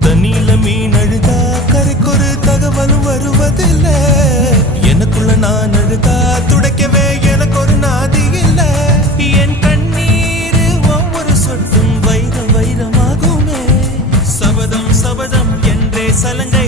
தண்ணியில மீன் அழுதா கரைக்கொரு தகவலும் வருவதில்ல. எனக்குள்ள நான் அழுதா துடைக்கவே எனக்கு ஒரு நாதி இல்ல. என் கண்ணீர் ஒவ்வொரு சொட்டும் வைரம் வைரமாகுமே. சபதம் சபதம் என்றே சலங்கை